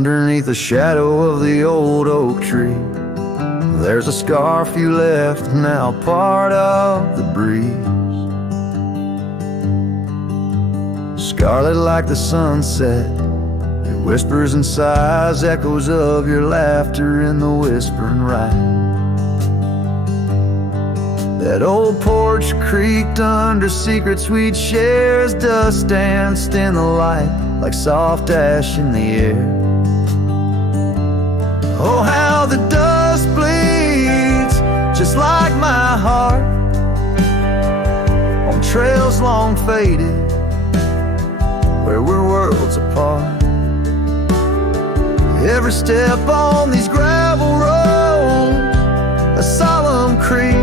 Underneath the shadow of the old oak tree, there's a scarf you left, now part of the breeze. Scarlet like the sunset, it whispers and sighs, echoes of your laughter in the whispering ride. That old porch creaked under secrets we'd share as dust danced in the light like soft ash in the air. Oh, how the dust bleeds just like my heart on trails long faded where we're worlds apart. Every step on these gravel roads, a solemn creep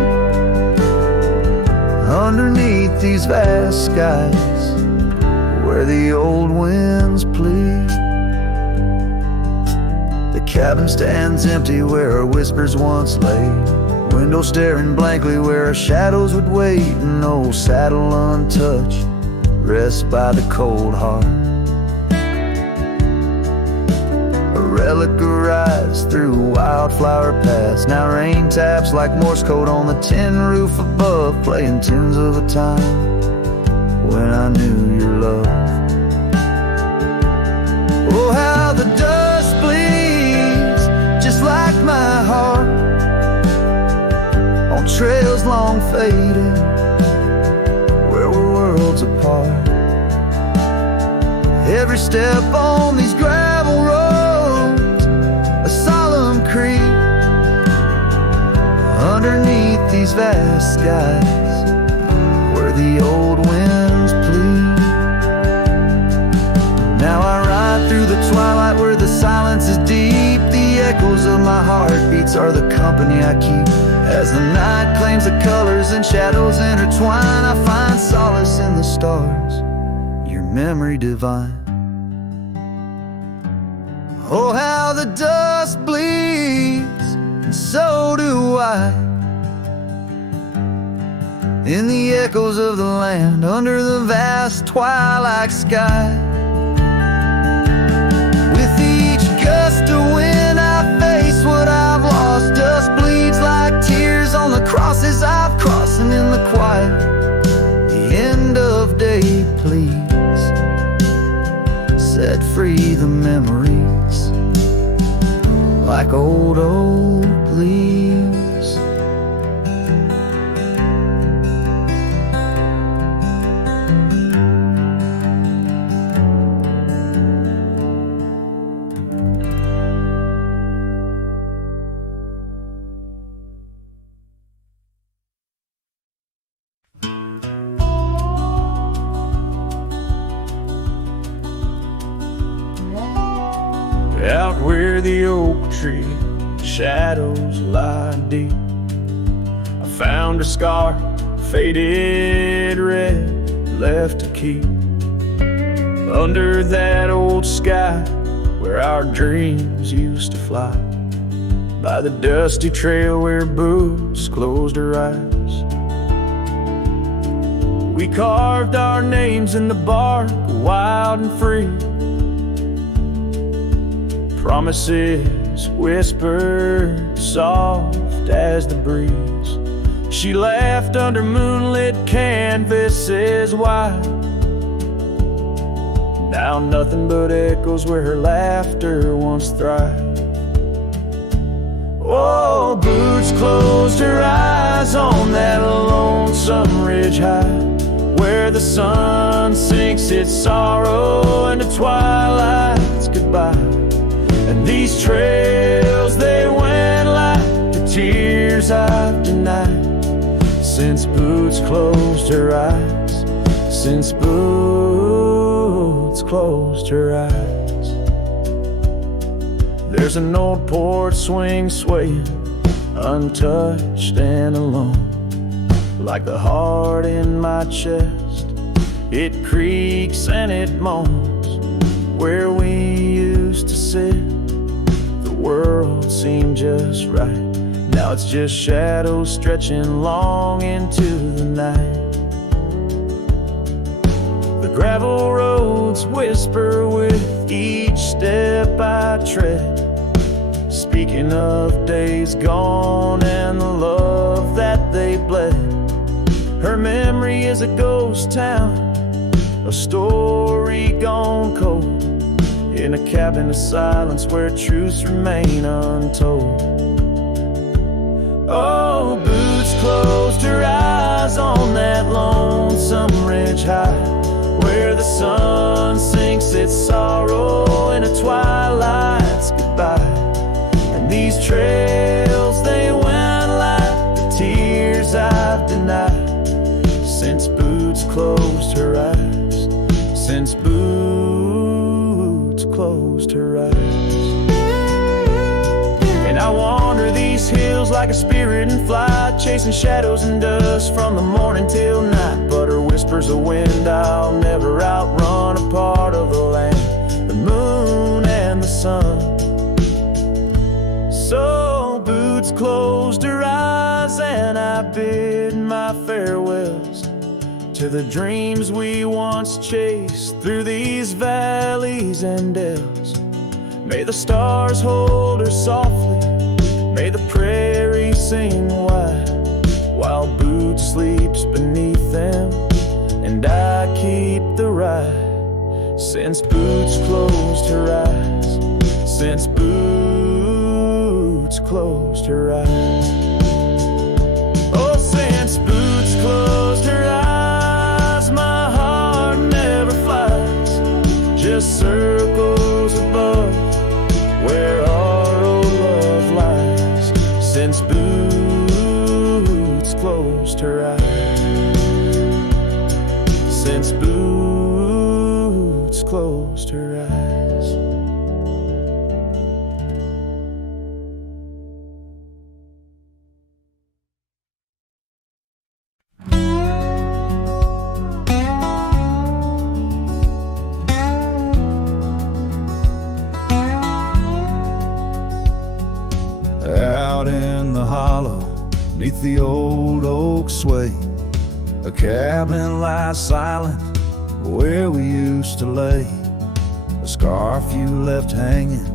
underneath these vast skies where the old winds plead. The cabin stands empty where our whispers once lay, window staring blankly where our shadows would wait. An old saddle untouched rests by the cold heart. A relic arrives through wildflower paths. Now rain taps like Morse code on the tin roof above, playing tunes of a time when I knew your love. Oh, how the dust bleeds just like my heart on trails long faded where we're worlds apart. Every step on these gravel roads, a solemn creep underneath these vast skies where the old winds plead. Now I ride through the twilight where the silence is deep. The echoes of my heartbeats are the company I keep. As the night claims the colors and shadows intertwine, I find solace in the stars, your memory divine. Oh, how the dust bleeds, and so do I, in the echoes of the land under the vast twilight sky. With each gust of wind I face what I've lost. Dust bleeds like tears on the crosses I've crossed. And in the quiet, the end of day, please set free the memories like old leaves. Out where the oak tree shadows lie deep, I found a scar, faded red, left to keep. Under that old sky where our dreams used to fly, by the dusty trail where boots closed her eyes. We carved our names in the bark, wild and free. Promises whispered soft as the breeze. She laughed under moonlit canvases wide. Now nothing but echoes where her laughter once thrived. Oh, boots closed her eyes on that lonesome ridge high, where the sun sinks its sorrow into twilight's goodbye. And these trails, they went like the tears I've denied, since boots closed her eyes, since boots closed her eyes. There's an old porch swing swaying, untouched and alone, like the heart in my chest. It creaks and it moans where we used to sit. The world seemed just right. Now it's just shadows stretching long into the night. The gravel roads whisper with each step I tread, speaking of days gone and the love that they bled. Her memory is a ghost town, a story gone cold, in a cabin of silence where truths remain untold. Oh, Boots closed her eyes on that lonesome ridge high, where the sun sinks its sorrow in a twilight's goodbye. And these trails, they went like the tears I've denied, since Boots closed her eyes, since Boots closed her eyes. And I wander these hills like a spirit in flight, chasing shadows and dust from the morning till night. But her whispers of wind I'll never outrun, a part of the land, the moon and the sun. So Boots closed her eyes and I bid my farewells to the dreams we once chased through these valleys and dells. May the stars hold her softly, may the prairie sing wide, while Boots sleeps beneath them and I keep the ride. Since Boots closed her eyes, since Boots closed her eyes. Oh, since Boots closed her eyes, my heart never flies, just circles above where our old love lies. Since Boots closed her eyes, since Boots closed her eyes. Out in the hollow, neath the old oak sway, a cabin lies silent where we used to lay. A scarf you left hanging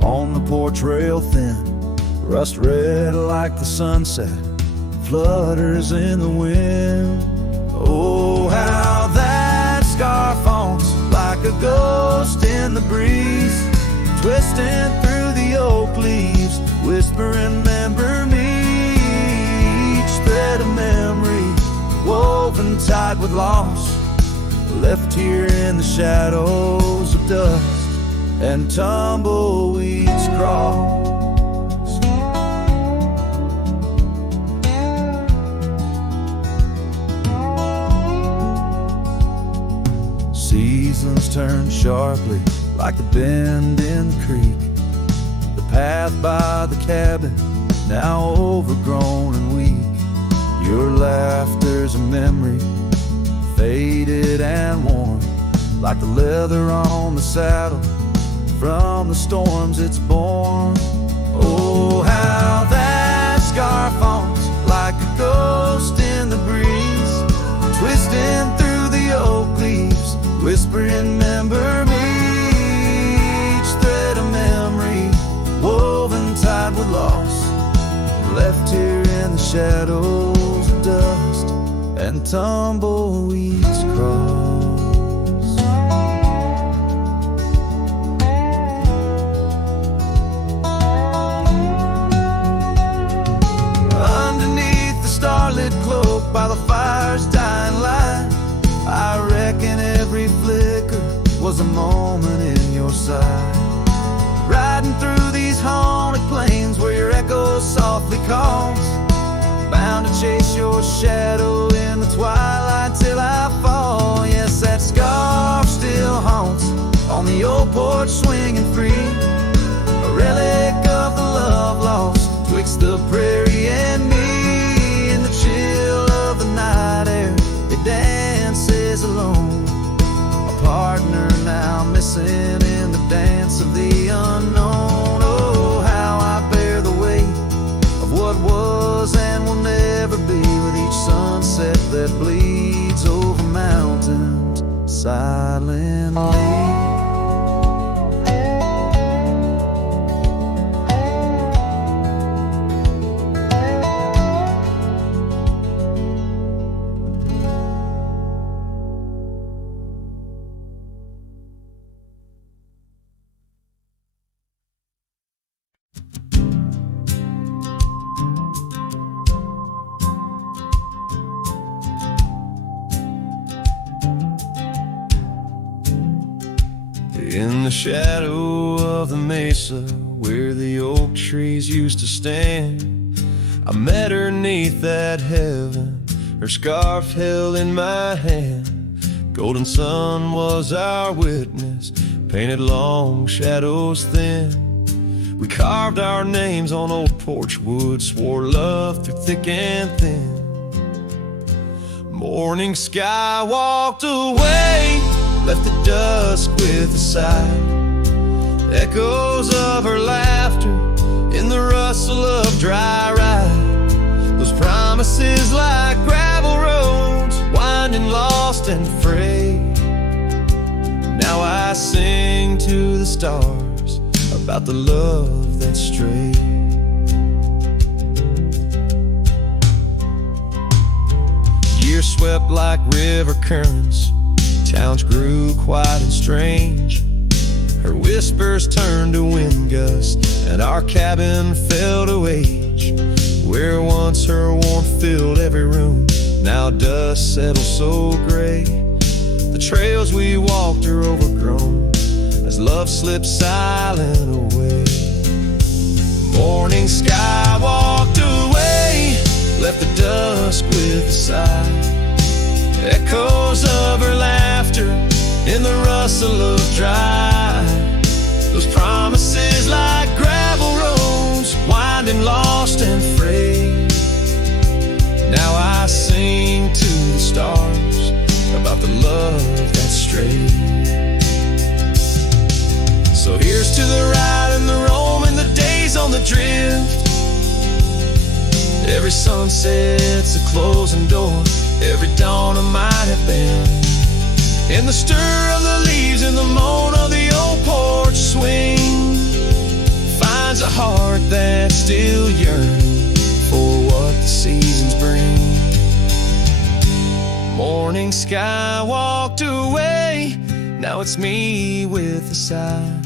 on the porch rail thin, rust red like the sunset, flutters in the wind. Oh, how that scarf haunts like a ghost in the breeze, twisting through the oak leaves, whispering, remember me. Each thread of memory woven tight with loss, left here in the shadows of dust and tumbleweeds cross. Seasons turn sharply like the bend in the creek, the path by the cabin now overgrown and weak. Your laughter's a memory, faded and worn, like the leather on the saddle from the storms it's borne. Oh, how that scarf haunts like a ghost in the breeze, twisting through the oak leaves, whispering, remember me. Each thread of memory woven tight with loss, left here in the shadows of dust and tumbleweeds cross. Underneath the starlit cloak by the fire's dying light, I reckon every flicker was a moment in your sight. Riding through these haunted plains where your echo softly calls, bound to chase your shadow in the twilight till I fall. Yes, that scarf still haunts on the old porch swinging free, a relic of the love lost twixt the prairie and me. In the chill of the night air, it dances alone, a partner now missing in the dance of the unknown. Oh, how I bear the weight of what was and will never be, with each sunset that bleeds over mountains, In the shadow of the mesa where the oak trees used to stand, I met her 'neath that heaven, her scarf held in my hand. Golden sun was our witness, painted long shadows thin. We carved our names on old porch wood, swore love through thick and thin. Morning sky walked away, left the dusk with a sigh. Echoes of her laughter in the rustle of dry ride. Those promises like gravel roads, winding lost and frayed. Now I sing to the stars about the love that strayed. Years swept like river currents, towns grew quiet and strange. Her whispers turned to wind gusts, and our cabin fell to age. Where once her warmth filled every room, now dust settles so gray. The trails we walked are overgrown as love slips silent away. Morning sky walked away, left the dusk with a sigh. Echoes of her laughter in the rustle of dry. Those promises like gravel roads, winding lost and frayed. Now I sing to the stars about the love that strayed. So here's to the ride and the roam and the days on the drift. Every sunset's a closing door, every dawn a might have been. In the stir of the leaves and the moan of the old porch swing, finds a heart that still yearns for what the seasons bring. Morning sky walked away, now it's me with a sigh,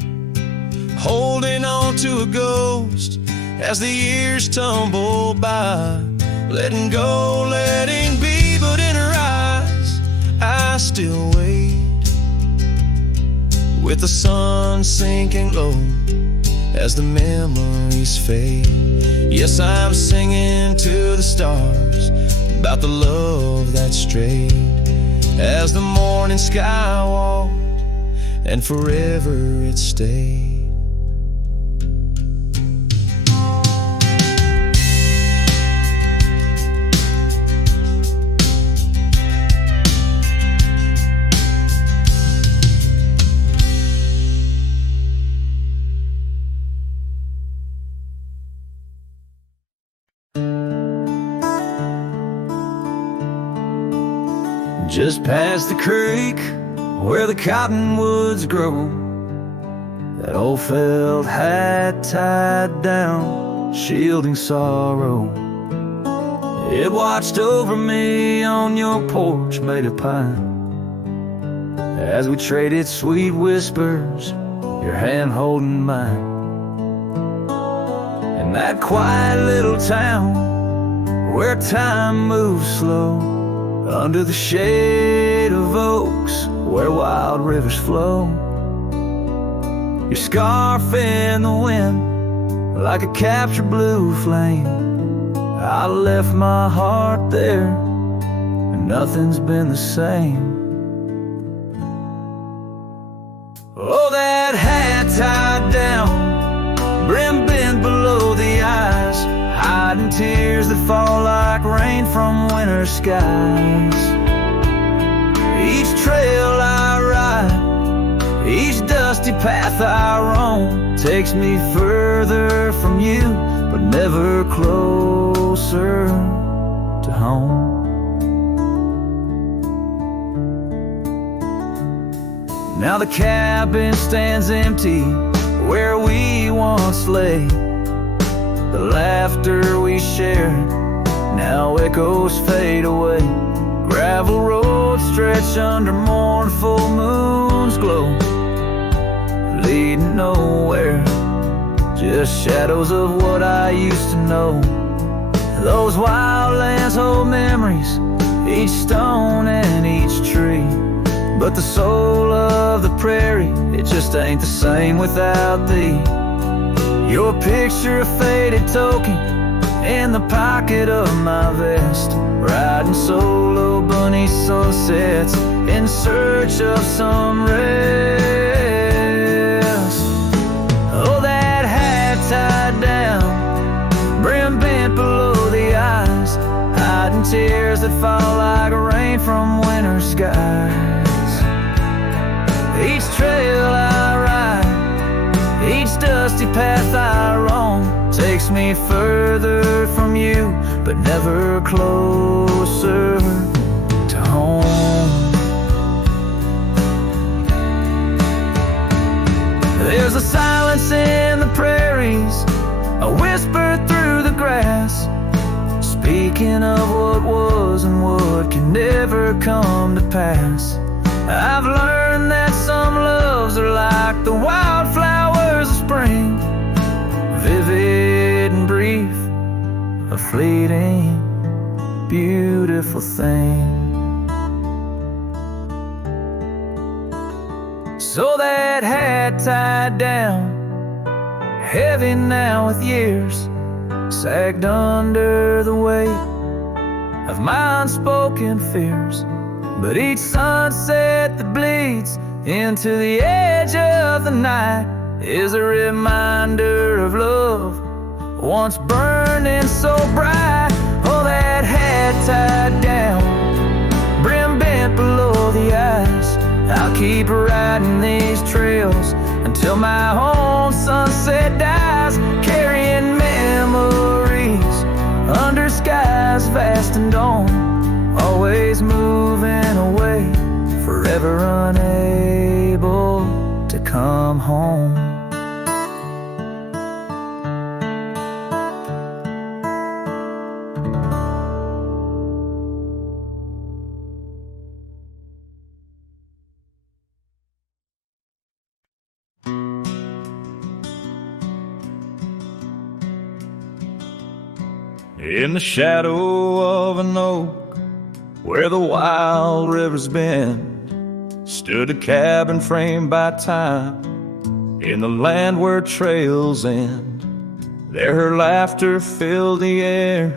holding on to a ghost as the years tumble by. Letting go, letting be, but in her eyes I still wait. With the sun sinking low as the memories fade. Yes, I'm singing to the stars about the love that strayed. As the morning sky walked and forever it stayed. Just past the creek where the cottonwoods grow, that old felt hat tied down, shielding sorrow. It watched over me on your porch made of pine, as we traded sweet whispers, your hand holding mine. In that quiet little town where time moves slow, under the shade of oaks where wild rivers flow. Your scarf in the wind like a captured blue flame. I left my heart there and nothing's been the same. Oh, that hat tied down, brim bent below the eyes, hiding tears that fall like rain from winter skies. Each trail I ride, each dusty path I roam, takes me further from you, but never closer to home. Now the cabin stands empty where we once lay. The laughter we shared now echoes fade away. Gravel roads stretch under mournful moon's glow, leading nowhere, just shadows of what I used to know. Those wild lands hold memories, each stone and each tree, But the soul of the prairie, it just ain't the same without thee. Your picture, a faded token in the pocket of my vest, riding solo bunny sunsets in search of some rest. Oh, that hat tied down, brim bent below the eyes, hiding tears that fall like rain from winter skies. Each trail I ride, each dusty path I roam, takes me further from you, but never closer to home. There's a silence in the prairies, a whisper through the grass, speaking of what was and what can never come to pass. I've learned that some loves are like the wildflowers of spring, vivid and brief, a fleeting, beautiful thing. So that hat tied down, heavy now with years, sagged under the weight of my unspoken fears. But each sunset that bleeds into the edge of the night is a reminder of love once burning so bright. Oh, that hat tied down, brim bent below the eyes, I'll keep riding these trails until my own sunset dies, carrying memories under skies vast and dawn, always moving away, forever unable to come home. In the shadow of an oak, where the wild rivers bend, stood a cabin framed by time, in the land where trails end. There her laughter filled the air,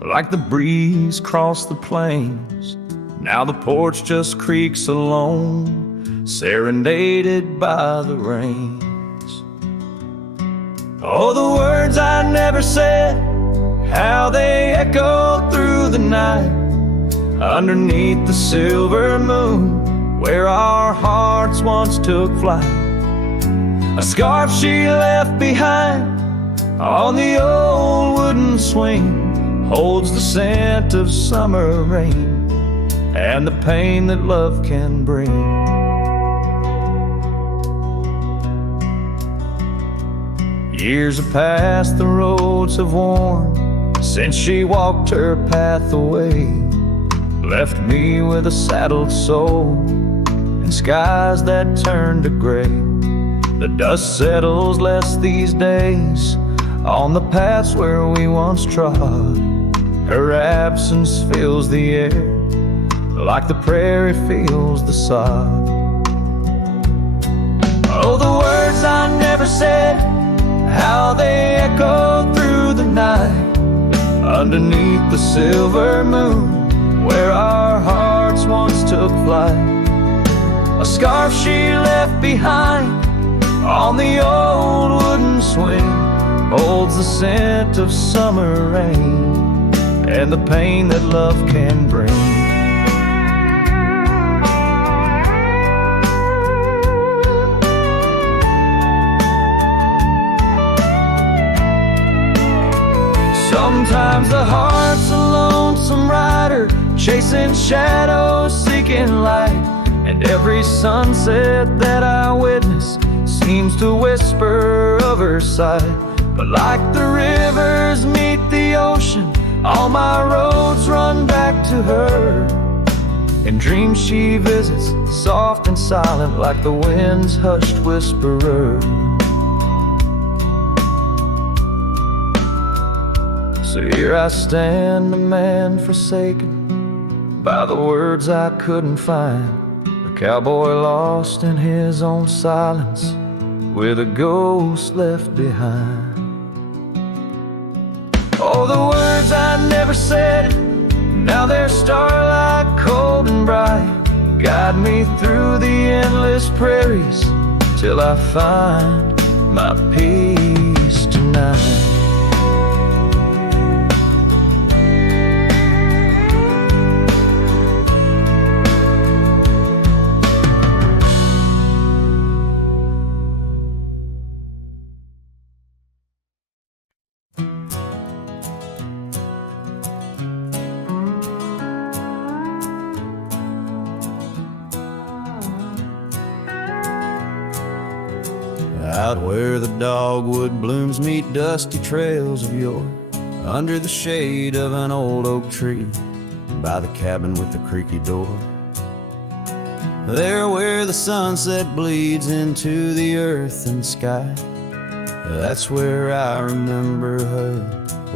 like the breeze crossed the plains. Now the porch just creaks alone, serenaded by the rains. Oh, the words I never said, how they echoed through the night, underneath the silver moon, where our hearts once took flight. A scarf she left behind on the old wooden swing holds the scent of summer rain and the pain that love can bring. Years have passed, the roads have worn since she walked her path away, left me with a saddled soul and skies that turn to gray. The dust settles less these days on the paths where we once trod. Her absence fills the air like the prairie feels the sod. Oh, the words I never said, how they echoed through the night, underneath the silver moon, where our hearts once took flight. A scarf she left behind on the old wooden swing holds the scent of summer rain and the pain that love can bring. Sometimes the heart's a lonesome rider, chasing shadows, seeking light, and every sunset that I witness seems to whisper of her sight. But like the rivers meet the ocean, all my roads run back to her. In dreams she visits, soft and silent, like the wind's hushed whisperer. So here I stand, a man forsaken by the words I couldn't find, a Cowboy lost in his own silence, with a ghost left behind. Oh, the words I never said, now they're starlight cold and bright, guide me through the endless prairies till I find my peace tonight. Out where the dogwood blooms meet dusty trails of yore, under the shade of an old oak tree, by the cabin with the creaky door. There where the sunset bleeds into the earth and sky, that's where I remember her,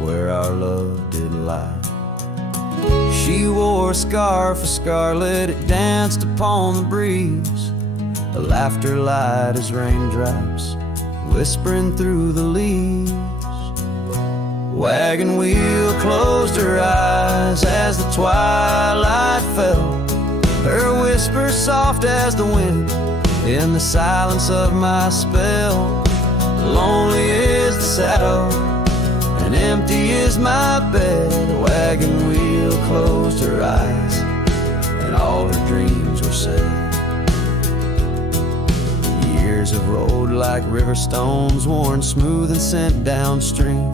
where our love did lie. She wore a scarf of scarlet, it danced upon the breeze, a laughter light as raindrops whispering through the leaves. Wagon wheel closed her eyes as the twilight fell, her whisper soft as the wind in the silence of my spell. Lonely is the saddle and empty is my bed. The wagon wheel closed her eyes and all her dreams were said. Years have rolled like river stones, worn smooth and sent downstream.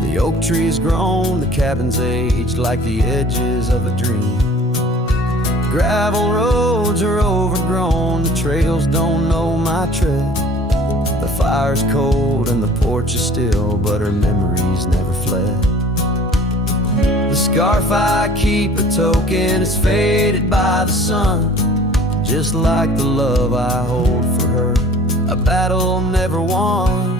The oak tree's grown, the cabin's aged like the edges of a dream. Gravel roads are overgrown, the trails don't know my tread. The fire's cold and the porch is still, but her memories never fled. The scarf I keep a token is faded by the sun, just like the love I hold for her, a battle never won.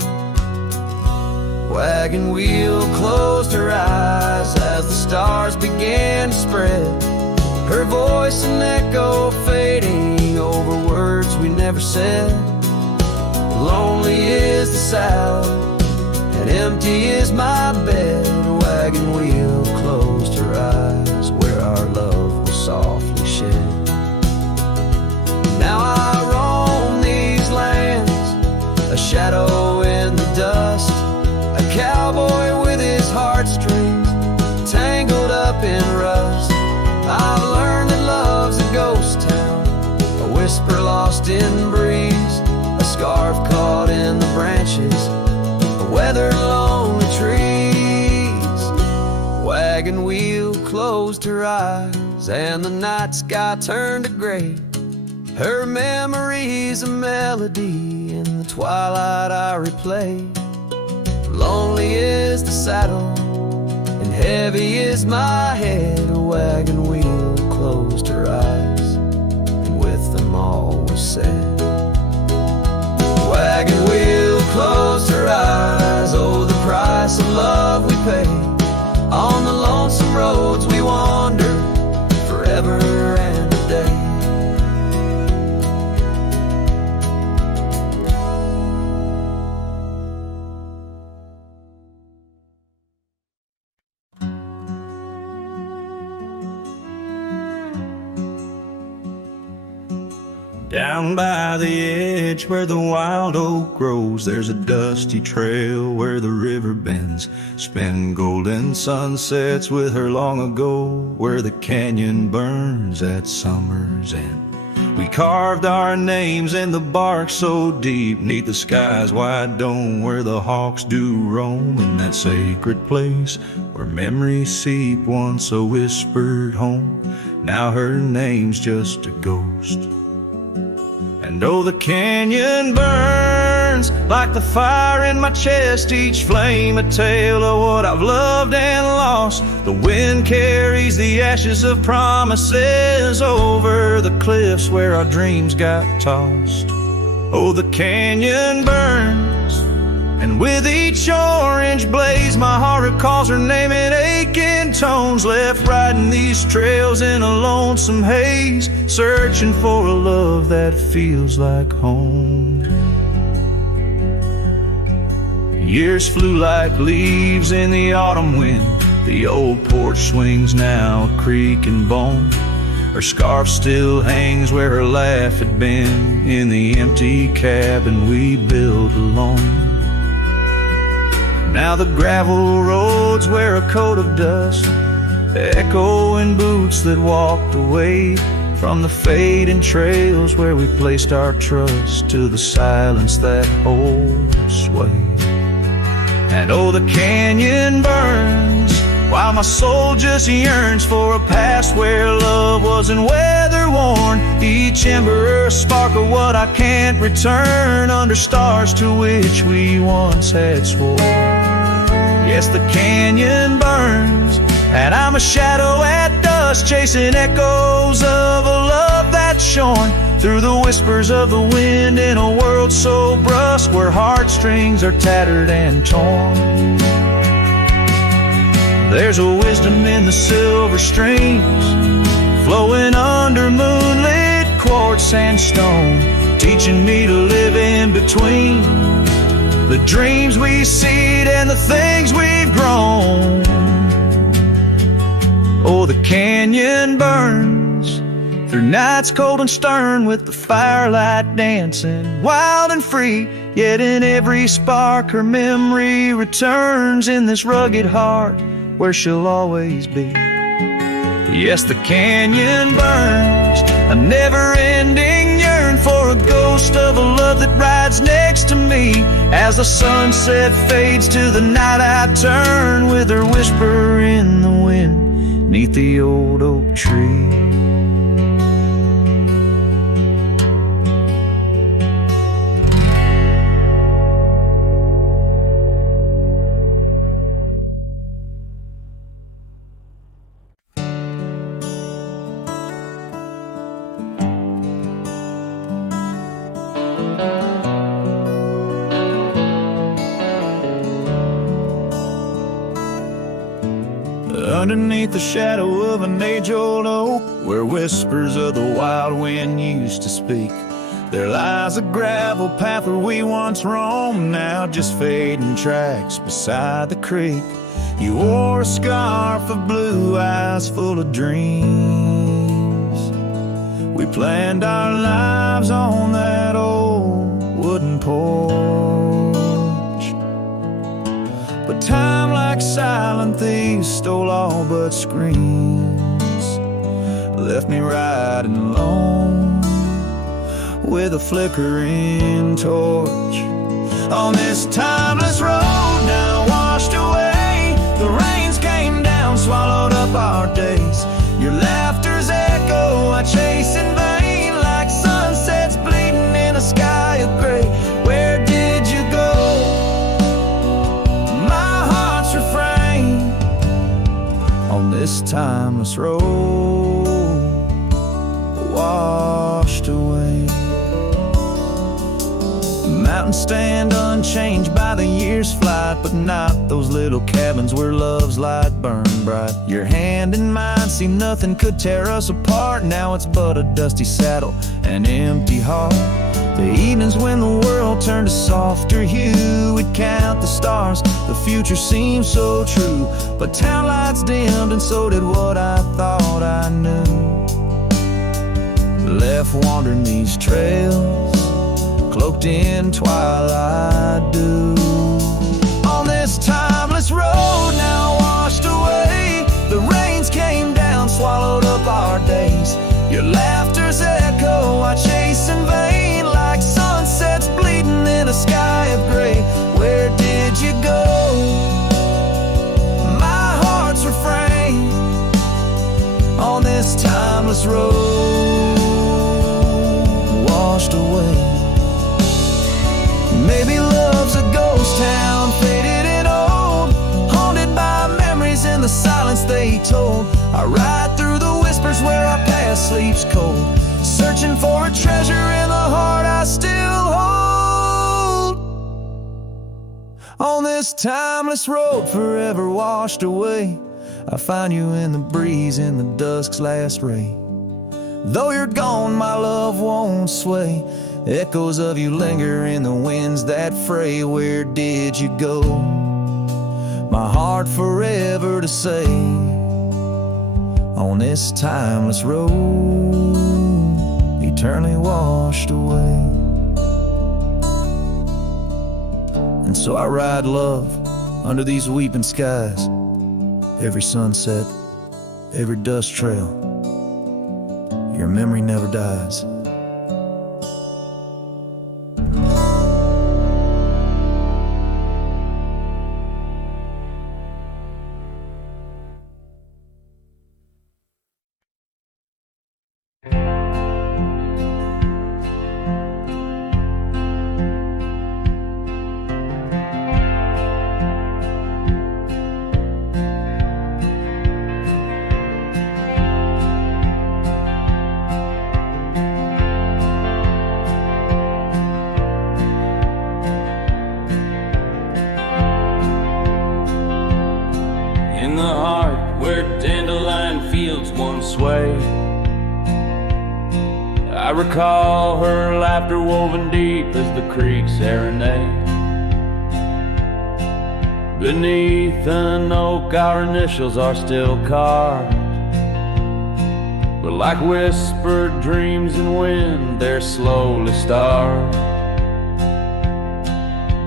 Wagon wheel closed her eyes as the stars began to spread, her voice an echo fading over words we never said. Lonely is the saddle and empty is my bed. Wagon wheel closed her eyes where our love was softly shed. Now I roam these lands, a shadow in the dust, a cowboy with his heartstrings tangled up in rust. I've learned that love's a ghost town, a whisper lost in breeze, a scarf caught in the branches, a weathered lonely trees. Wagon wheel closed her eyes and the night sky turned to gray, her memory's a melody in the twilight I replay. Lonely is the saddle and heavy is my head. A wagon wheel closed her eyes and with them all was said. Wagon wheel closed her eyes, oh the price of love we pay. On the lonesome roads we wander forever and a day. Down by the edge where the wild oak grows, there's a dusty trail where the river bends, spin golden sunsets with her long ago, where the canyon burns at summer's end. We carved our names in the bark so deep, 'neath the sky's wide dome, where the hawks do roam, in that sacred place where memories seep, once a whispered home, now her name's just a ghost. And oh, the canyon burns like the fire in my chest, each flame a tale of what I've loved and lost. The wind carries the ashes of promises over the cliffs where our dreams got tossed. Oh, the canyon burns And with each orange blaze, my heart recalls her name in aching tones. Left riding these trails in a lonesome haze, searching for a love that feels like home. Years flew like leaves in the autumn wind. The old porch swings now a creak and bone. Her scarf still hangs where her laugh had been, in the empty cabin we built alone. Now the gravel roads wear a coat of dust, echoing boots that walked away from the fading trails where we placed our trust, to the silence that holds sway. And oh, the canyon burns while my soul just yearns for a past where love wasn't weather worn. Each ember a spark of what I can't return, under stars to which we once had sworn. Yes, the canyon burns, and I'm a shadow at dusk, chasing echoes of a love that's shorn through the whispers of the wind, in a world so brusque where heartstrings are tattered and torn. There's a wisdom in the silver streams flowing under moonlit quartz sandstone, teaching me to live in between the dreams we seed and the things we've grown. Oh, the canyon burns through nights cold and stern, with the firelight dancing wild and free. Yet in every spark her memory returns, in this rugged heart where she'll always be. Yes, the canyon burns, a never-ending yearn for a ghost of a love that rides next to me. As the sunset fades to the night, I turn with her whisper in the wind 'neath the old oak tree. Underneath the shadow of an age-old oak, where whispers of the wild wind used to speak, there lies a gravel path where we once roamed, now just fading tracks beside the creek. You wore a scarf of blue eyes full of dreams. We planned our lives on that old wooden porch, but time, like silent thieves, stole all but screams. Left me riding alone with a flickering torch on this timeless road, now washed away. The rains came down, swallowed up our days. Your laughter's echo I chase in vain, like sunsets bleeding in a sky of gray. Where did you go? My heart's refrain on this timeless road, washed away. Mountains stand unchanged by the year's flight, but not those little cabins where love's light burned bright. Your hand in mine, see nothing could tear us apart. Now it's but a dusty saddle, an empty heart. The evenings when the world turned a softer hue, we'd count the stars, the future seemed so true. But town lights dimmed and so did what I thought I knew. Left wandering these trails, cloaked in twilight dew. On this timeless road, now washed away. The rains came down, swallowed up our days. Your laughter's echo I chase in vain, like sunsets bleeding in a sky of gray. Where did you go? My heart's refrain on this timeless road, washed away. Maybe love's a ghost town, faded and old, haunted by memories in the silence they told. I ride through the whispers where our past sleeps cold, searching for a treasure in the heart I still hold. this timeless road forever washed away, I find you in the breeze in the dusk's last ray. Though you're gone, my love won't sway. Echoes of you linger in the winds that fray. Where did you go? My heart forever to say on this timeless road, eternally washed away. And so I ride love under these weeping skies, every sunset, every dust trail, your memory never dies. I recall her laughter woven deep as the creek serenade. Beneath an oak our initials are still carved, but like whispered dreams in wind they're slowly starved.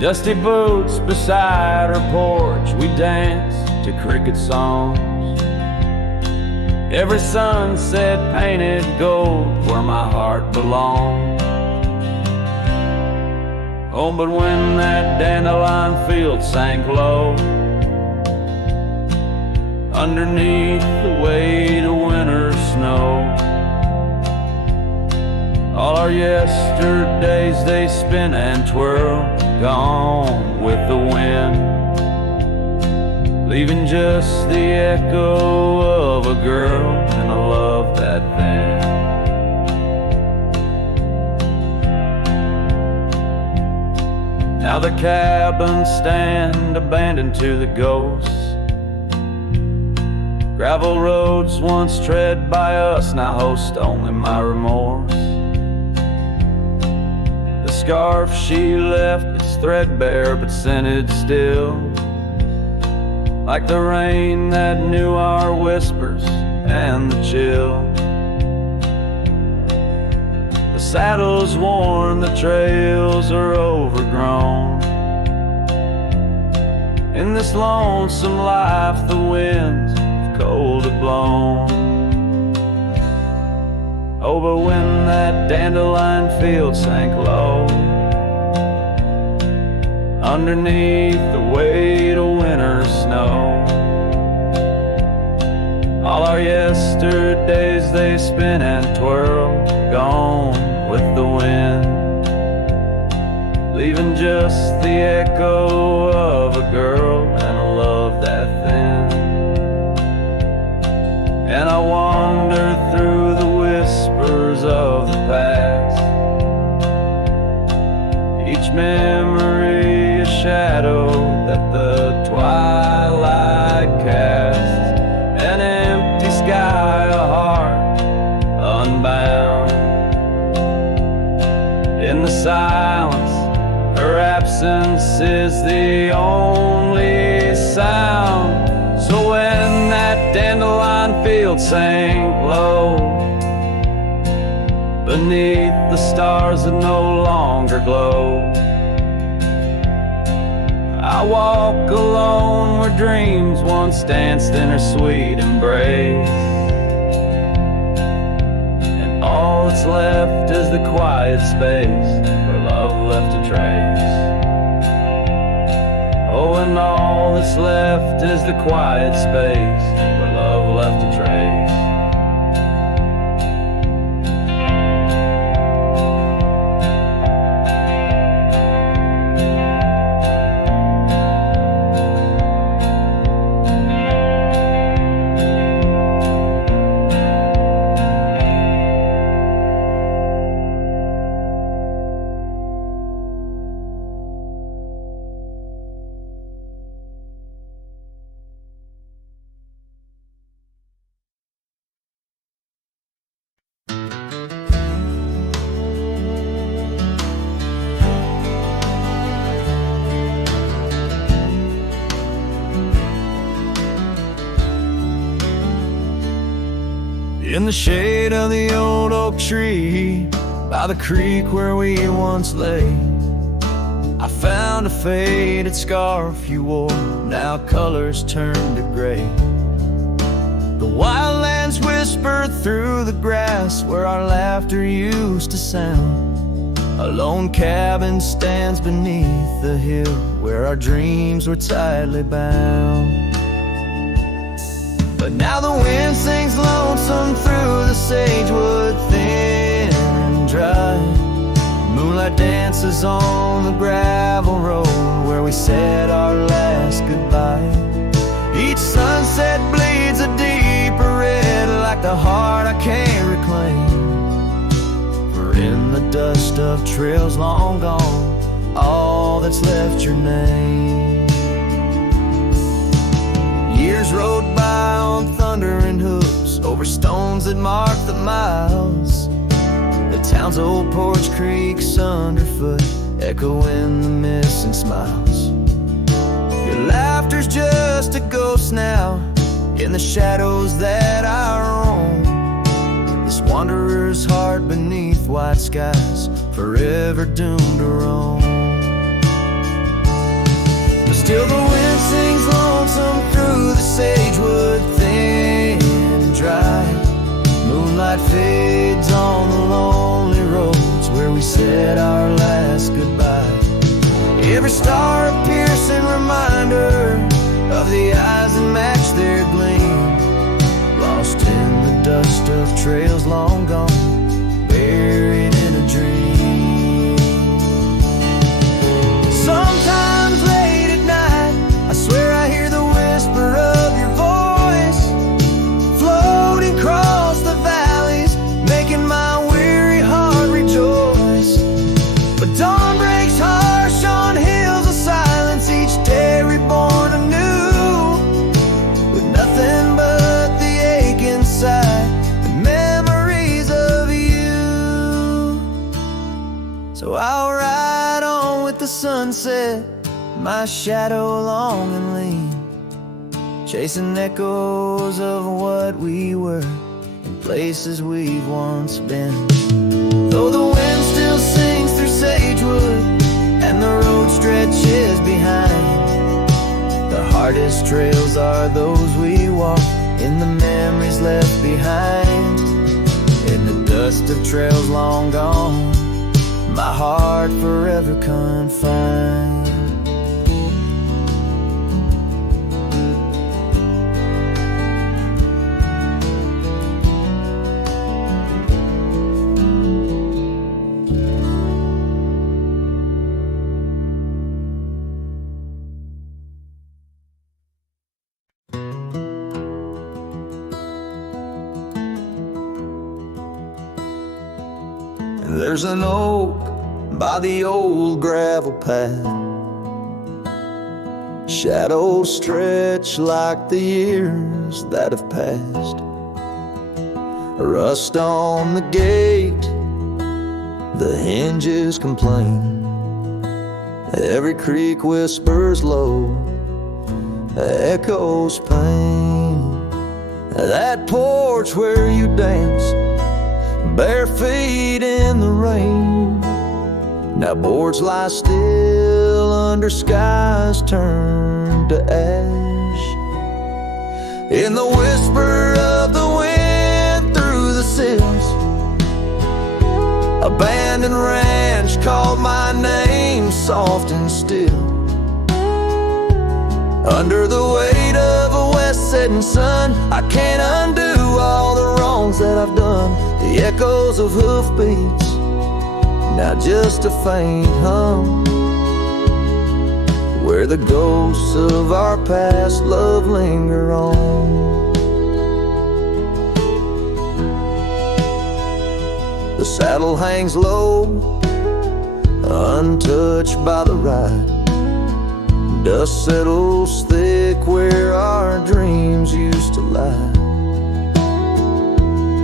Dusty boots beside her porch, we dance to cricket songs. Every sunset painted gold where my heart belonged. Oh, but when that dandelion field sank low, underneath the weight of winter snow, all our yesterdays they spin and twirl, gone with the wind, leaving just the echo of a girl and a love that thin. Now the cabins stand abandoned to the ghosts. Gravel roads once tread by us now host only my remorse. The scarf she left, it's threadbare but scented still, like the rain that knew our whispers and the chill. The saddle's worn, the trails are overgrown. In this lonesome life the winds have cold have blown. Oh, but when that dandelion field sank low, underneath the weight of winter snow, all our yesterdays they spin and twirl, gone with the wind, leaving just the echo of a girl and a love that thin. And I wander through the whispers of the past, each memory a shadow that the twilight casts, an empty sky, a heart unbound. In the silence, her absence is the only sound. So when that dandelion field sank low, beneath the stars that no longer glow, I walk alone where dreams once danced in her sweet embrace, and all that's left is the quiet space where love left a trace. Oh, and all that's left is the quiet space where love left a trace. In the shade of the old oak tree, by the creek where we once lay, I found a faded scarf you wore, now colors turned to gray. The wildlands whisper through the grass where our laughter used to sound. A lone cabin stands beneath the hill where our dreams were tightly bound. But now the wind sings lonesome through the sagewood, thin and dry. Moonlight dances on the gravel road where we said our last goodbye. Each sunset bleeds a deeper red, like the heart I can't reclaim. For in the dust of trails long gone, all that's left your name. Years rode by on thundering hooves, over stones that mark the miles. The town's old porch creaks underfoot, echoing the missing smiles. Your laughter's just a ghost now, in the shadows that I roam. This wanderer's heart beneath white skies, forever doomed to roam. But still the wind sings lonesome through the sagewood, thin and dry. Moonlight fades on the lonely roads where we said our last goodbye. Every star a piercing reminder of the eyes that match their gleam, lost in the dust of trails long gone, buried in a dream. Sometimes late at night, I swear I hear the whisper of your voice, floating across the valleys, making my weary heart rejoice. But dawn breaks harsh on hills of silence, each day reborn anew, with nothing but the ache inside, the memories of you. So I'll ride on with the sunset, my shadow long and lean, chasing echoes of what we were in places we've once been. Though the wind still sings through sagewood and the road stretches behind, the hardest trails are those we walk in the memories left behind. In the dust of trails long gone, my heart forever confined. There's an oak by the old gravel path, shadows stretch like the years that have passed. Rust on the gate, the hinges complain. Every creak whispers low, echoes pain. That porch where you danced, bare feet in the rain, now boards lie still under skies turned to ash. In the whisper of the wind through the sills, abandoned ranch called my name soft and still. Under the weight of a west setting sun, I can't undo all the wrongs that I've done. The echoes of hoofbeats, now just a faint hum, where the ghosts of our past love linger on. The saddle hangs low, untouched by the ride. Dust settles thick where our dreams used to lie.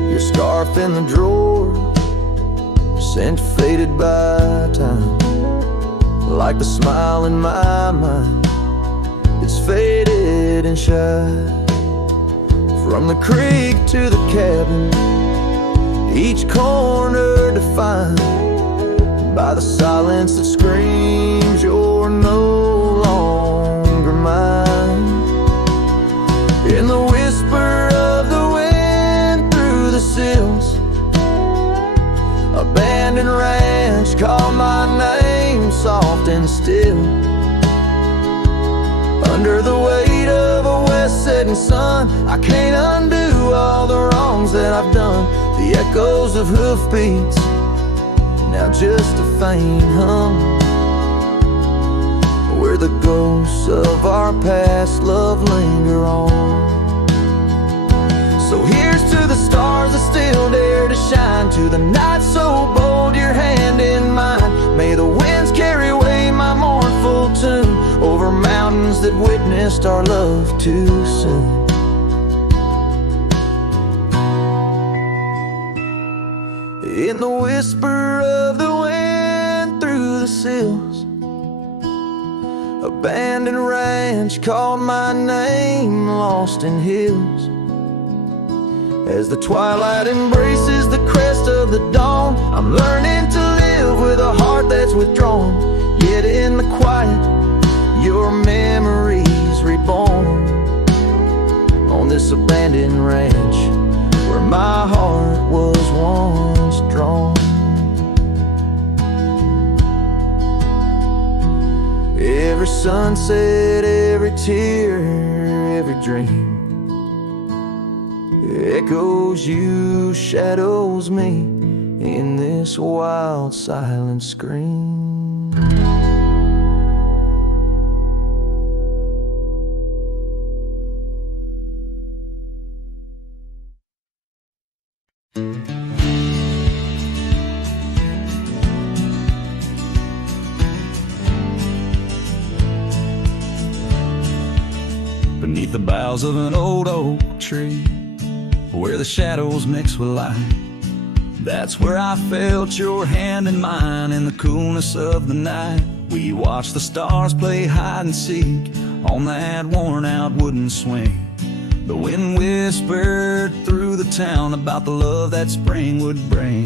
Your scarf in the drawer, scent faded by time, like the smile in my mind, it's faded and shy. From the creek to the cabin, each corner defined by the silence that screams you're no longer mine. In the whisper of the wind through the sills, abandoned ranch call my name soft and still. Under the weight of a west setting sun, I can't undo all the wrongs that I've done. The echoes of hoofbeats, now just a faint hum, where the ghosts of our past love linger on. So here's to the stars that still dare to shine, to the night so bold your hand in mine. May the winds carry away my mournful tune over mountains that witnessed our love too soon. In the whisper of the wind through the sills, abandoned ranch called my name, lost in hills. As the twilight embraces the crest of the dawn, I'm learning to live with a heart that's withdrawn. Yet in the quiet, your memories reborn on this abandoned ranch where my heart was once drawn. Every sunset, every tear, every dream echoes you, shadows me in this wild silent scream. Beneath the boughs of an old oak tree, where the shadows mix with light, that's where I felt your hand in mine in the coolness of the night. We watched the stars play hide and seek on that worn out wooden swing. The wind whispered through the town about the love that spring would bring.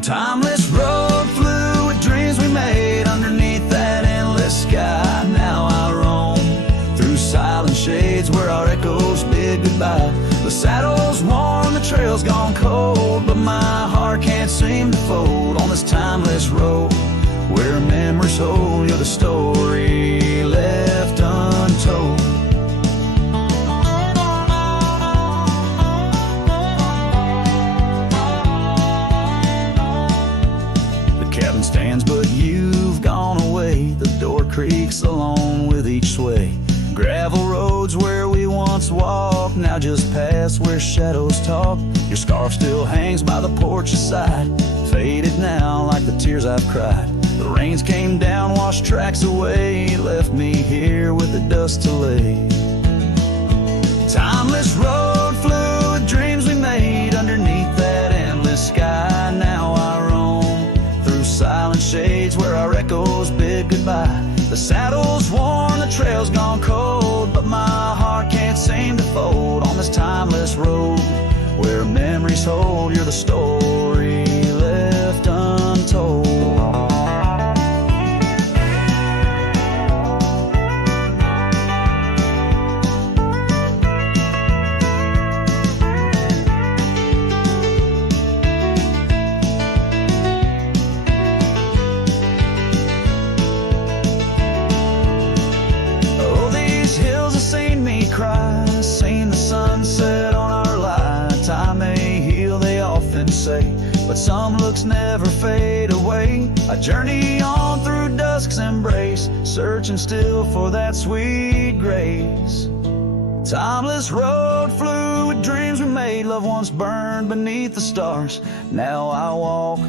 Timeless road flew with dreams we made underneath that endless sky. Now I roam through silent shades where our echoes bid goodbye. The saddle's worn, the trail's gone cold, but my heart can't seem to fold on this timeless road where memories hold. You're the story left untold. The cabin stands, but you've gone away. The door creaks along with each sway. Gravel roads where we once walked, now just past where shadows talk. Your scarf still hangs by the porch's side, faded now like the tears I've cried. The rains came down, washed tracks away, left me here with the dust to lay. Timeless road flew with dreams we made underneath that endless sky. Now I roam through silent shades where our echoes bid goodbye. The saddle's worn, the trail's gone cold, but my heart can't seem to fold on this timeless road where memories hold. You're the story left untold. But some looks never fade away. I journey on through dusk's embrace, searching still for that sweet grace. Timeless road flew with dreams we made. Love once burned beneath the stars. Now I walk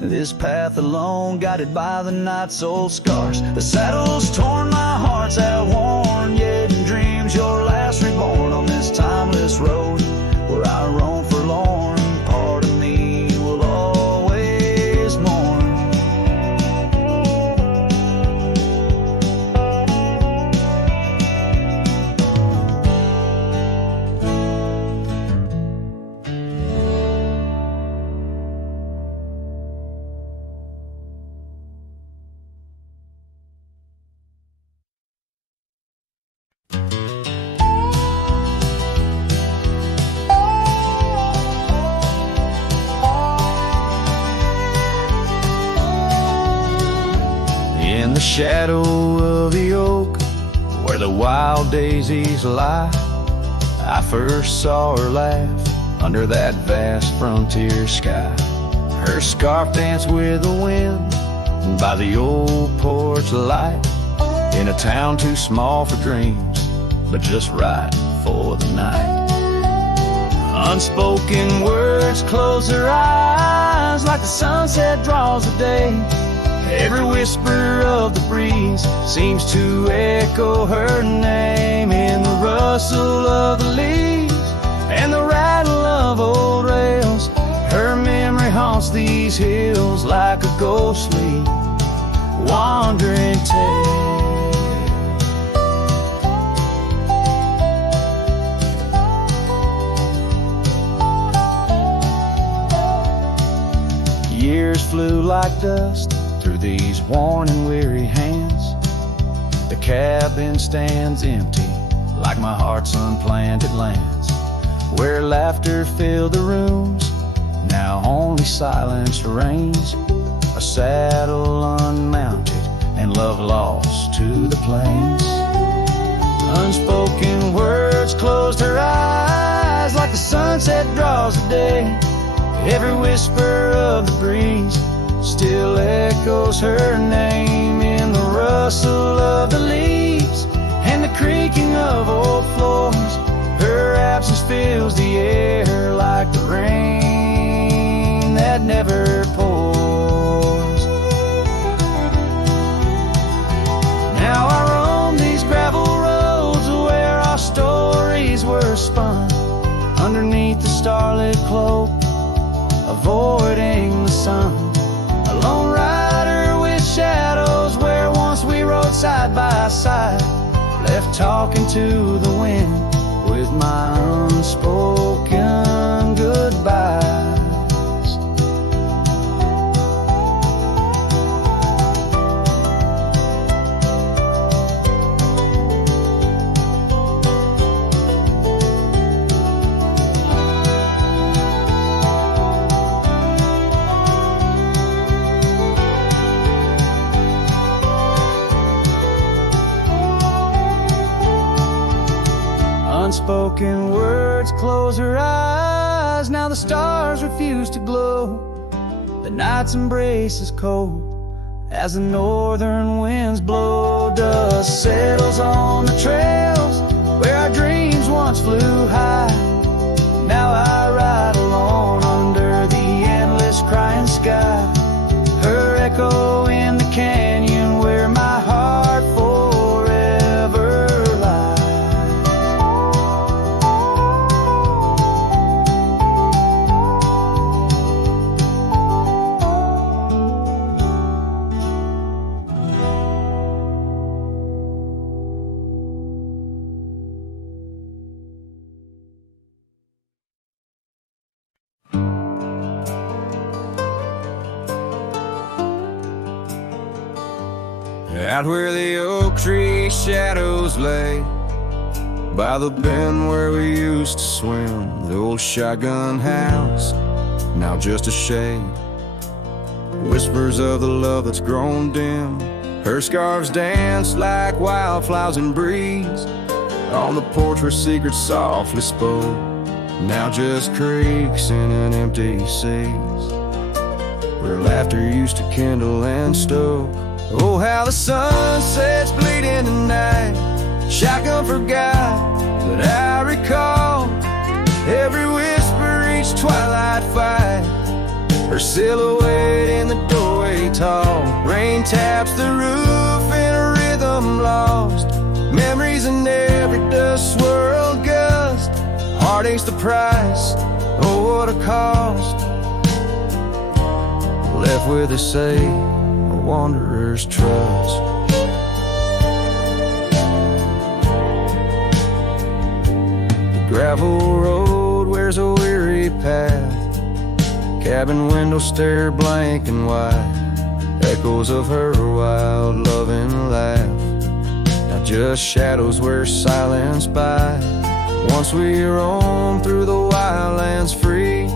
this path alone, guided by the night's old scars. The saddle's torn, my heart's outworn, yet in dreams you're last reborn on this timeless road where I roam forlorn. Part of me will always mourn. shadow of the oak, where the wild daisies lie, I first saw her laugh under that vast frontier sky. Her scarf danced with the wind by the old porch light, in a town too small for dreams, but just right for the night. Unspoken words close her eyes, like the sunset draws the day. Every whisper of the breeze seems to echo her name, in the rustle of the leaves and the rattle of old rails. Her memory haunts these hills like a ghostly wandering tale. Years flew like dust through these worn and weary hands. The cabin stands empty like my heart's unplanted lands, where laughter filled the rooms, now only silence reigns. A saddle unmounted and love lost to the plains. Unspoken words closed her eyes, like the sunset draws the day. Every whisper of the breeze still echoes her name, in the rustle of the leaves and the creaking of old floors. Her absence fills the air like the rain that never pours. Now I roam these gravel roads where our stories were spun, underneath the starlit cloak, avoiding the sun. A lone rider with shadows where once we rode side by side, left talking to the wind with my unspoken goodbyes. Unspoken words close her eyes, now the stars refuse to glow. The night's embrace is cold as the northern winds blow. Dust settles on the trails where our dreams once flew high. Now I ride alone under the endless crying sky. Her echo in the canyon where my heart forever lies. Out where the oak tree shadows lay, by the bend where we used to swim, the old shotgun house, now just a shade. Whispers of the love that's grown dim. Her scarves dance like wildflowers in breeze. On the porch where secrets softly spoke, now just creaks in an empty seas, where laughter used to kindle and stoke. Oh, how the sunsets bleed into night. Shotgun forgot, but I recall every whisper, each twilight fight. Her silhouette in the doorway tall. Rain taps the roof in a rhythm lost. Memories in every dust swirl gust. Heartache's the price, oh what a cost. Left with a say, a wanderer's trust. The gravel road wears a weary path. Cabin windows stare blank and white. Echoes of her wild loving laugh. Now just shadows where silence by. Once we roam through the wildlands free,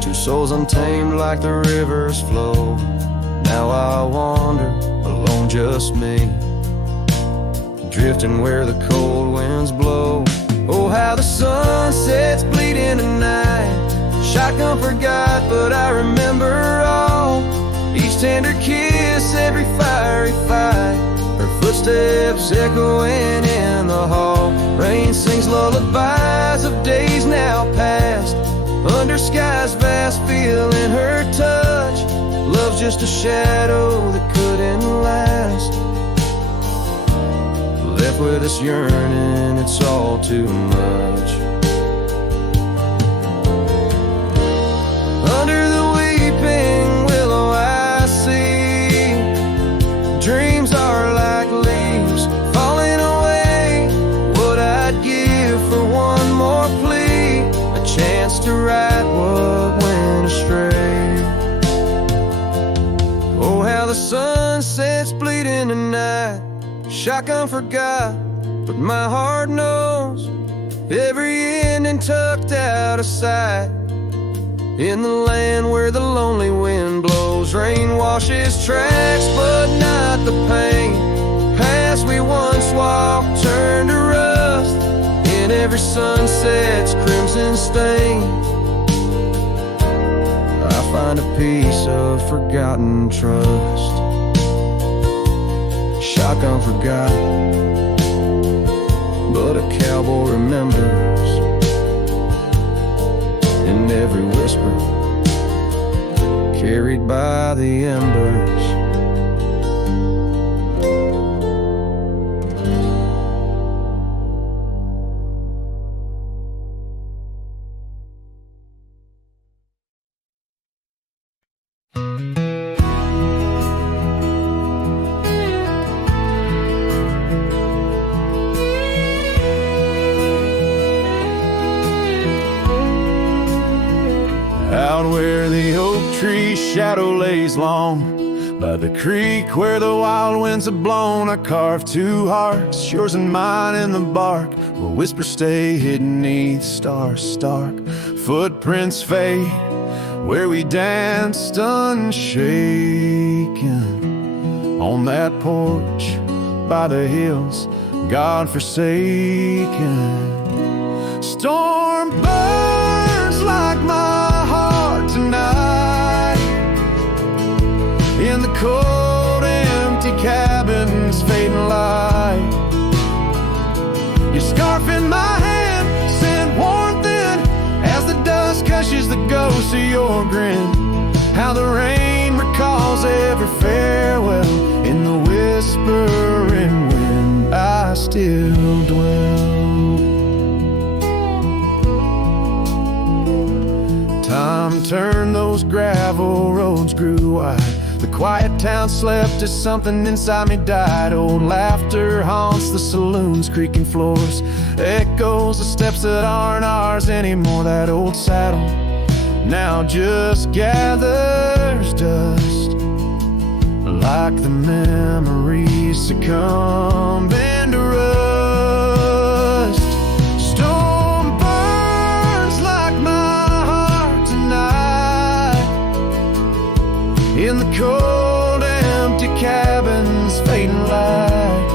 two souls untamed like the river's flow. Now I wander alone, just me, drifting where the cold winds blow. Oh, how the sunsets bleed into night. Shotgun forgot, but I remember all. Each tender kiss, every fiery fight, her footsteps echoing in the hall. Rain sings lullabies of days now past, under skies vast, feeling her touch. Love's just a shadow that couldn't last, left with us yearning, it's all too much. Under the weeping willow I see, dreams are like leaves falling away. What I'd give for one more plea, a chance to right what went astray. Oh, how the sunsets bleed in the night. Shotgun forgot, but my heart knows every ending tucked out of sight. In the land where the lonely wind blows, rain washes tracks, but not the pain. Paths we once walked turn to rust, in every sunset's crimson stain. I find a piece of forgotten trust. Shotgun forgot, but a cowboy remembers. In every whisper, carried by the embers. Out where the oak tree shadow lays long, by the creek where the wild winds have blown, I carved two hearts, yours and mine, in the bark, where whispers stay hidden neath stars stark. Footprints fade where we danced unshaken, on that porch by the hills, God-forsaken. Storm burns like my heart tonight, in the cold, empty cabin's fading light. Your scarf in my hand sent warmth in, as the dust cushions the ghost of your grin. How the rain recalls every farewell, in the whispering wind I still dwell. Time turned, those gravel roads grew wide, the quiet town slept as something inside me died. Old laughter haunts the saloon's creaking floors, echoes the steps that aren't ours anymore. That old saddle now just gathers dust, like the memories succumbing to rust. Storm burns like my heart tonight, in the cold, empty cabin's fading light.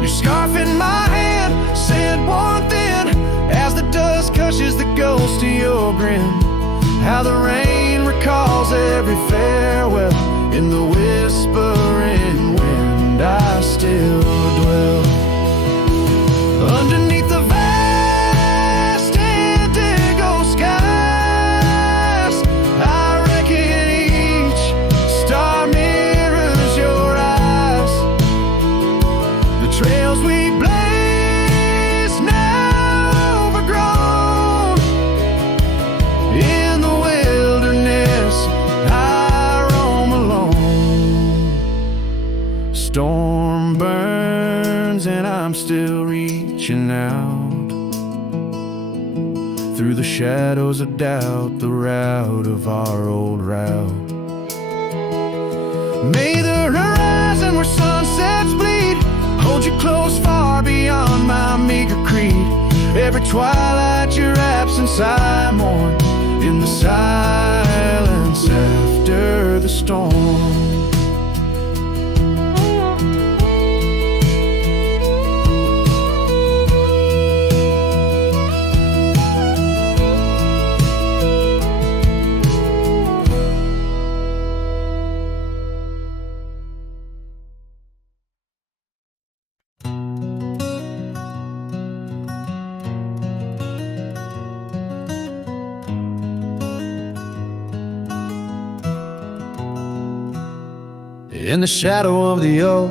Your scarf in my hand sent warmth in, as the dust cushions the ghost of your grin. How the rain recalls every farewell, in the whispering wind I still dwell. Underneath the vast indigo skies, I reckon each star mirrors your eyes. The trails we blaze now overgrown, in the wilderness I roam alone. Storm burns and I'm still reaching out, through the shadows of doubt, the route of our old route. May the horizon where sunsets bleed hold you close, far beyond my meager creed. Every twilight your absence I mourn, in the silence after the storm. In the shadow of the oak,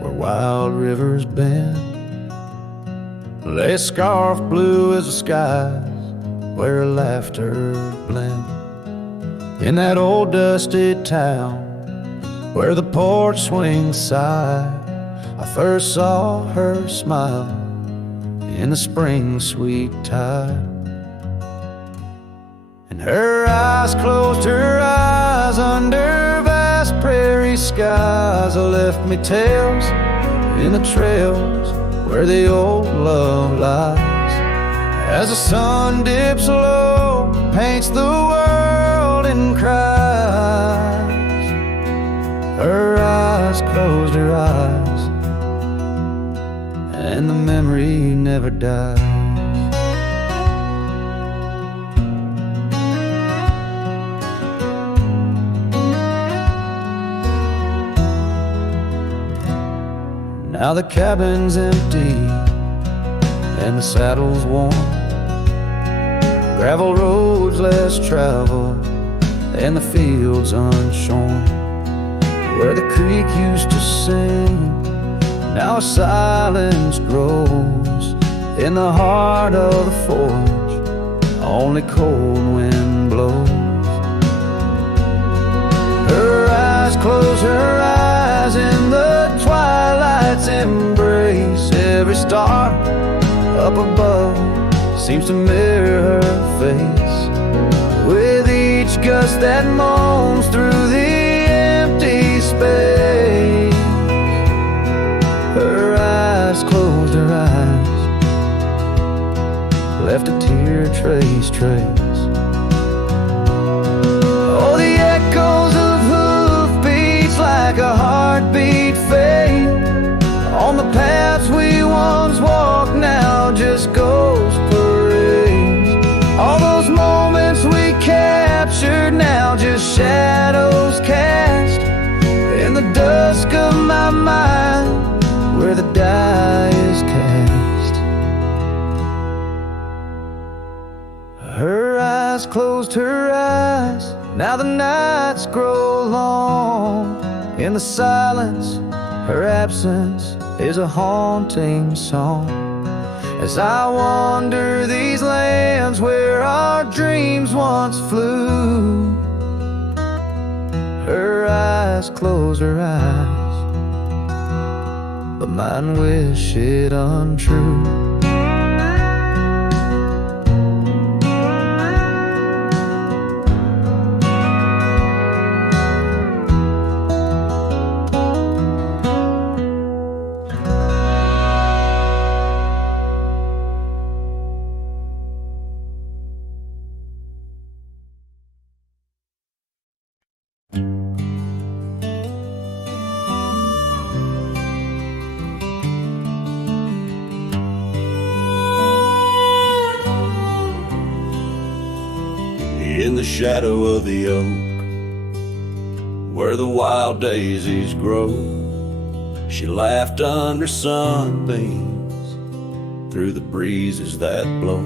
where wild rivers bend, lay a scarf blue as the skies, where laughter blend. In that old dusty town, where the porch swings sigh, I first saw her smile in the spring sweet tide. And her eyes closed her eyes under vast prairie skies. I left me tales in the trails where the old love lies. As the sun dips low, paints the world in cries. Her eyes closed her eyes, and the memory never dies. Now the cabin's empty and the saddle's worn, gravel roads less traveled and the fields unshorn. Where the creek used to sing, now a silence grows. In the heart of the forge, only cold wind blows. Her eyes close her eyes in the twilight's embrace. Every star up above seems to mirror her face. With each gust that moans through the empty space, her eyes closed her eyes, left a tear trace. Oh, the echoes of hoofbeats like a heartbeat fade on the paths we once walked, now just ghost parades. All those moments we captured, now just shadows cast in the dusk of my mind, where the die is cast. Her eyes closed her eyes, now the nights grow long. In the silence, her absence is a haunting song. As I wander these lands where our dreams once flew, her eyes close her eyes, but mine wish it untrue. In the shadow of the oak, where the wild daisies grow, she laughed under sunbeams through the breezes that blow.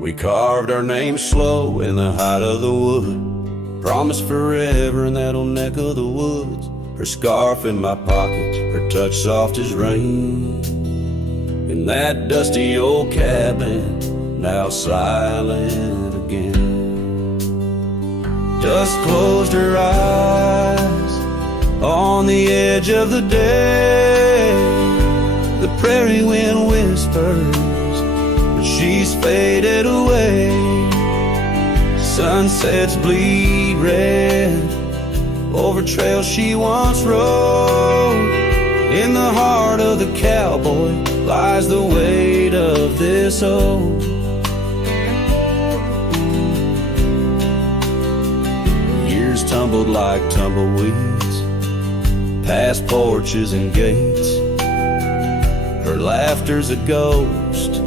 We carved our names slow in the height of the wood, promised forever in that old neck of the woods. Her scarf in my pocket, her touch soft as rain, in that dusty old cabin, now silent again. Dusk closed her eyes on the edge of the day. The prairie wind whispers, but she's faded away. Sunsets bleed red over trails she once rode. In the heart of the cowboy lies the weight of this old. Years tumbled like tumbleweeds past porches and gates. Her laughter's a ghost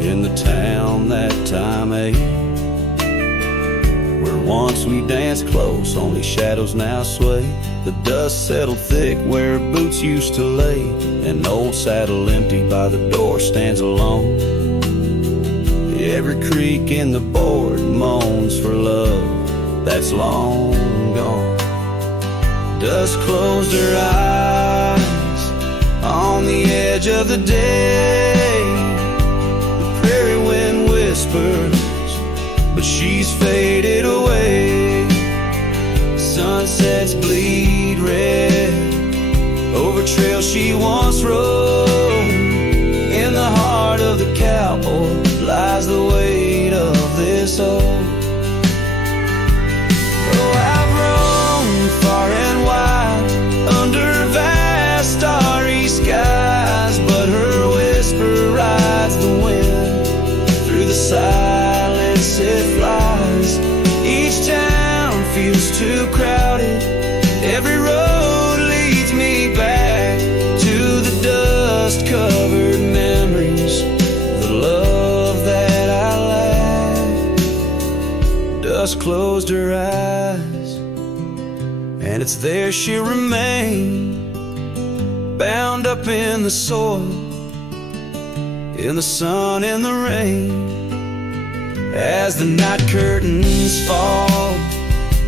in the town that time ate. Where once we danced close, only shadows now sway. The dust settled thick where boots used to lay. An old saddle empty by the door stands alone. Every creek in the board moans for love that's long gone. Dusk closed her eyes on the edge of the day. The prairie wind whispers, but she's faded away. Sunsets bleed red over trails she once rode. In the heart of the cowboy lies the weight of this old. Oh, I've roamed far and wide under vast starry skies, but her whisper rides the wind. Through the silence it flies. Each town feels too crowded. Every road leads me back to the dust-covered memories of the love that I lacked. Dusk closed her eyes, and it's there she'll remain, bound up in the soil, in the sun and the rain. As the night curtains fall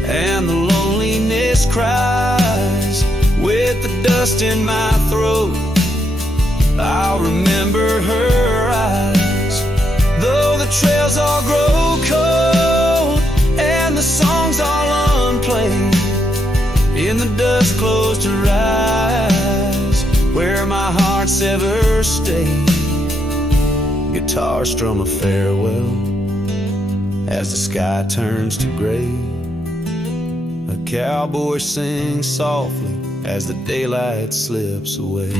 and the loneliness cries, with the dust in my throat, I'll remember her eyes. Though the trails all grow cold and the songs all unplayed, in the dust closed her eyes, where my heart's ever stayed. Guitar strum a farewell as the sky turns to gray. A cowboy sings softly as the daylight slips away.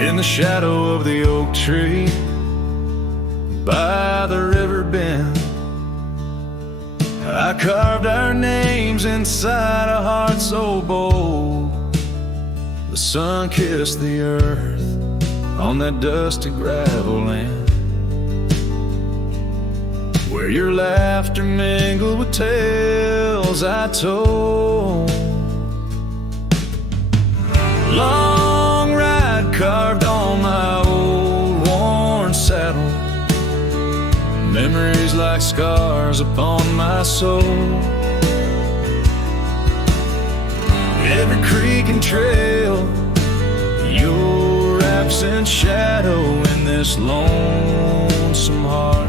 In the shadow of the oak tree by the river bend, I carved our names inside a heart so bold. The sun kissed the earth on that dusty gravel land, where your laughter mingled with tales I told. Long ride carved on my old worn saddle, memories like scars upon my soul. Every creek and trail, your absent shadow in this lonesome heart,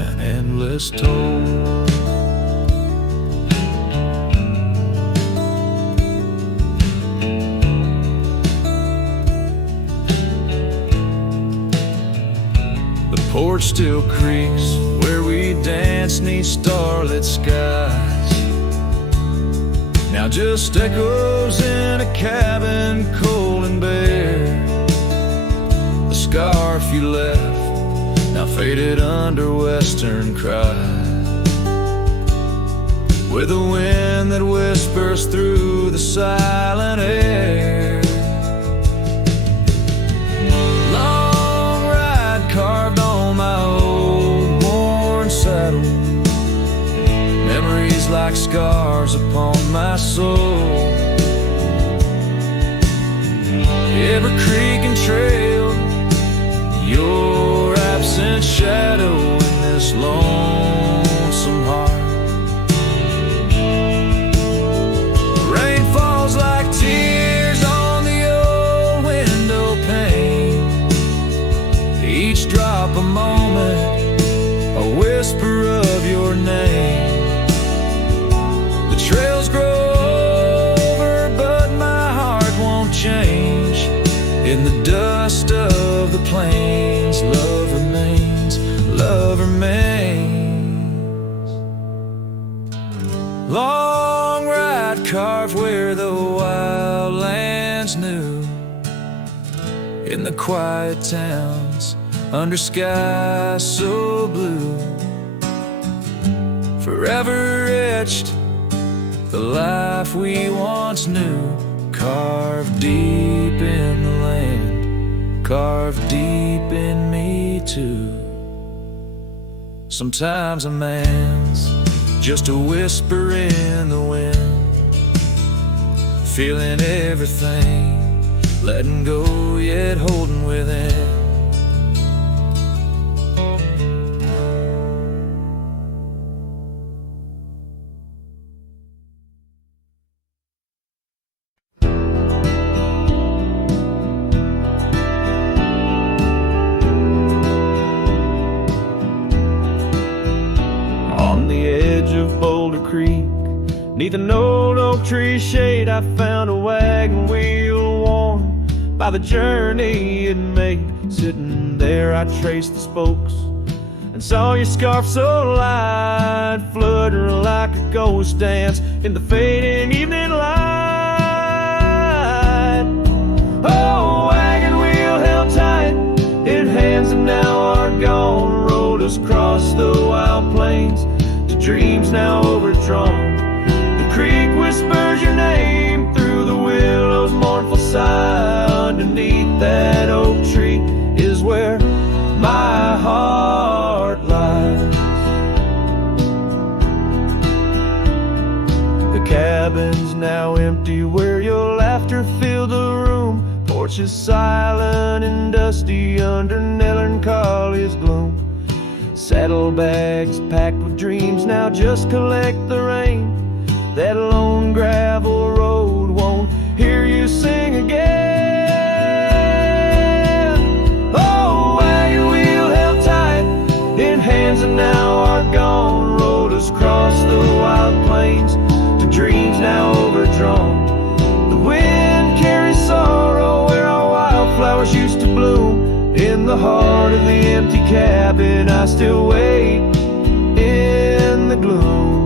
an endless toll. Porch still creaks where we dance 'neath starlit skies, now just echoes in a cabin cold and bare. The scarf you left now faded under western cries, with a wind that whispers through the silent air. Long ride carved on my old worn saddle, memories like scars upon my soul. Every creek and trail, your absent shadow in this lonesome heart. Rain falls like tears on the old window pane, each drop a moment, a whisper of your name. The trails grow over, but my heart won't change. In the dust of the plains, love remains, love remains. Long ride carved where the wildlands knew, in the quiet towns under skies so blue, forever etched the life we once knew, Carved deep in the land, carved deep in me too. Sometimes a man's just a whisper in the wind, feeling everything, letting go yet holding within. Neath an old oak tree shade, I found a wagon wheel worn by the journey it made. Sitting there, I traced the spokes and saw your scarf so light, flutter like a ghost dance in the fading evening light. Oh, wagon wheel held tight in hands that now are gone, rode us across the wild plains to dreams now overdrawn. Creek whispers your name through the willow's mournful sigh. Underneath that oak tree is where my heart lies. The cabin's now empty where your laughter filled the room. Porch is silent and dusty under melancholy's gloom. Saddlebags packed with dreams now just collect the rain. That lone gravel road won't hear you sing again. Oh, wagon wheel held tight in hands that now are gone, rode us across the wild plains to dreams now overdrawn. The wind carries sorrow where our wildflowers used to bloom. In the heart of the empty cabin, I still wait in the gloom.